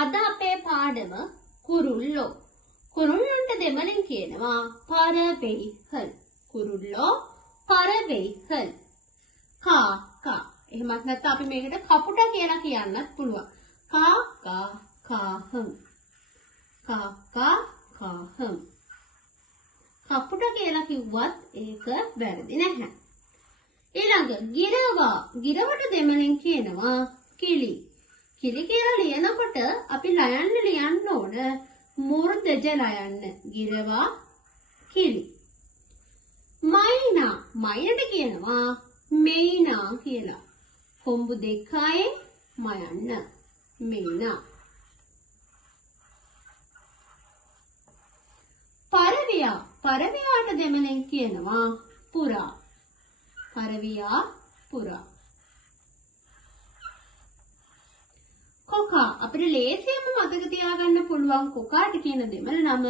අද අපේ පාඩම කුරුල්ලෝ. කුරුල්ලන්ට දෙමළෙන් කියනවා පරවෙයිහල්. කුරුල්ලෝ පරවෙයිහල්. කාකා. එහෙමත් නැත්නම් අපි මේකට කපුට කියලා කියන්නත් පුළුවන්. කාකා කාහම්. කාකා කාහම්. කපුට කියලා කිව්වත් ඒක වැරදි නැහැ. ඊළඟ ගිරවා. ගිරවට දෙමළෙන් කියනවා කිලි. කිලි කියලා ලියනකොට අපි ලියන්න ඕන මුර්ධජ ලයන්න. ගිරවා කිලි. මයිනා. මයිනට කියනවා මෙයිනා කියලා. කොඹු දෙකයි මයන්න. මෙයිනා. පරවියා. පරවියාට දෙමළෙන් කියනවා පුරා. පරවියා පුරා. කොකා. අපිට ලේසියෙන්ම මතක තියාගන්න පුළුවන් කොකාට කියන දෙමළ නම.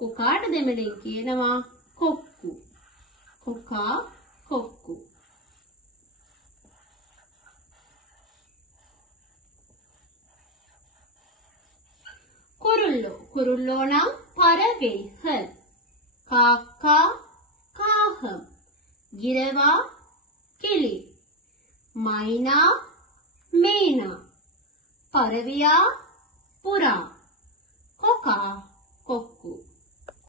කොකාට දෙමළෙන් කියනවා කොක්කු. කොකා කොක්කු. කුරුල්ලෝ. කුරුල්ලෝ නම් පරවෙයිහල්. කාකා කාහම්. ගිරවා කිලි. මයිනා මේනා. පරවියා පුරා. කොකා කොක්කු.